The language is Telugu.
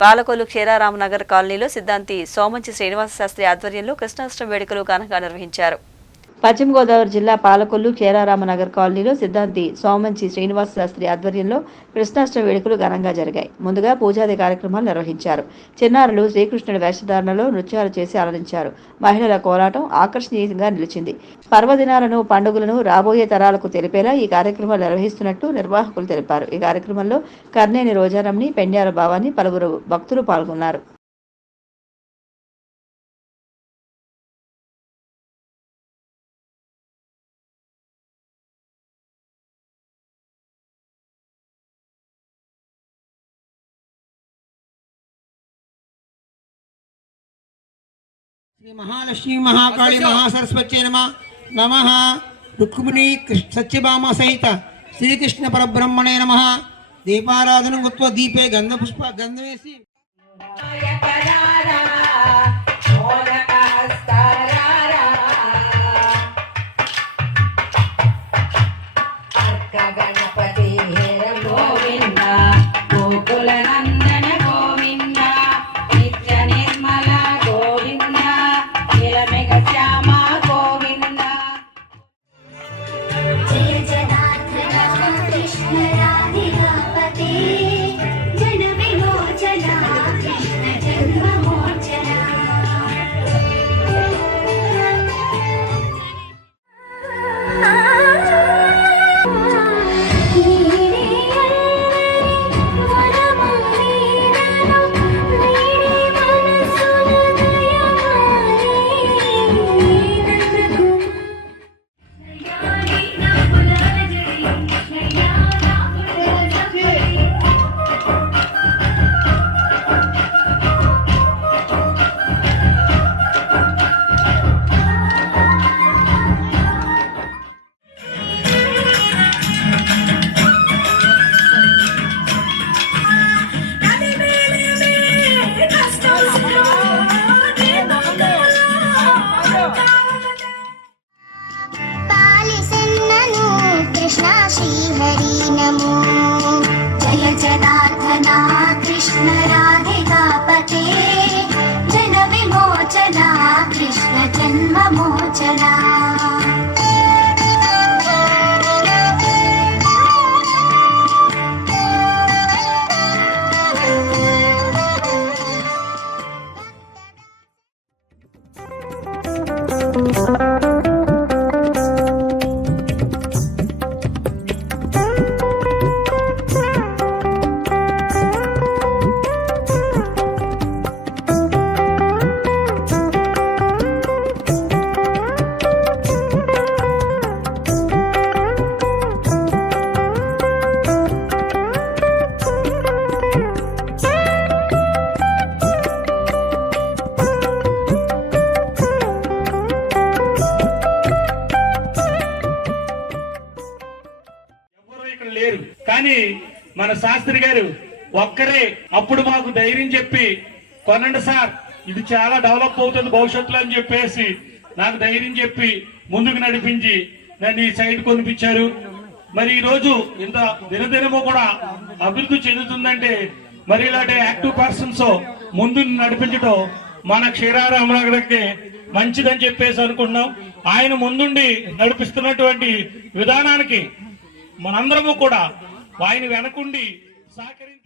పాలకొల్లు క్షీరారామనగర్ కాలనీలో సిద్ధాంతి సోమంచి శ్రీనివాస శాస్త్రి ఆధ్వర్యంలో కృష్ణాష్టమి వేడుకలు ఘనంగా నిర్వహించారు. పశ్చిమ గోదావరి జిల్లా పాలకొల్లు నగర్ కాలనీలో సిద్ధాంతి సోమంచి శ్రీనివాస శాస్త్రి ఆధ్వర్యంలో కృష్ణాష్టమి వేడుకలు ఘనంగా జరిగాయి. ముందుగా పూజాది కార్యక్రమాలు నిర్వహించారు. చిన్నారులు శ్రీకృష్ణుడి వేషధారణలో నృత్యాలు చేసి ఆనందించారు. మహిళల కోలాటం ఆకర్షణీయంగా నిలిచింది. పర్వదినాలను పండుగలను రాబోయే తరాలకు తెలిపేలా ఈ కార్యక్రమాలు నిర్వహిస్తున్నట్టు నిర్వాహకులు తెలిపారు. ఈ కార్యక్రమంలో కర్నేని రోజారమ్ని పెండ్యాల భావాన్ని పలువురు భక్తులు పాల్గొన్నారు. శ్రీ మహాలక్ష్మీ మహాకాళి మహాసరస్వతి నమ. నమ. రుక్మిణి సత్యభామ సహిత శ్రీకృష్ణ పరబ్రహ్మణే నమ. దీపారాధన గుత్వ దీపే గంధ పుష్ప Smeraldi కానీ మన శాస్త్రి గారు ఒక్కరే అప్పుడు మాకు ధైర్యం చెప్పి కొనండి సార్ ఇది చాలా డెవలప్ అవుతుంది భవిష్యత్తులో అని చెప్పేసి నాకు ధైర్యం చెప్పి ముందుకు నడిపించి నన్ను ఈ సైడ్ కొనిపించారు. మరి ఈ రోజు ఇంత దినదినము కూడా అభివృద్ధి చెందుతుందంటే మరి ఇలాంటి యాక్టివ్ పర్సన్స్ ముందు నడిపించడం మన క్షీరారామనగర్కి మంచిదని చెప్పేసి అనుకుంటున్నాం. ఆయన ముందుండి నడిపిస్తున్నటువంటి విధానానికి మనందరము కూడా ఆయన వెనకుండి సహకరించి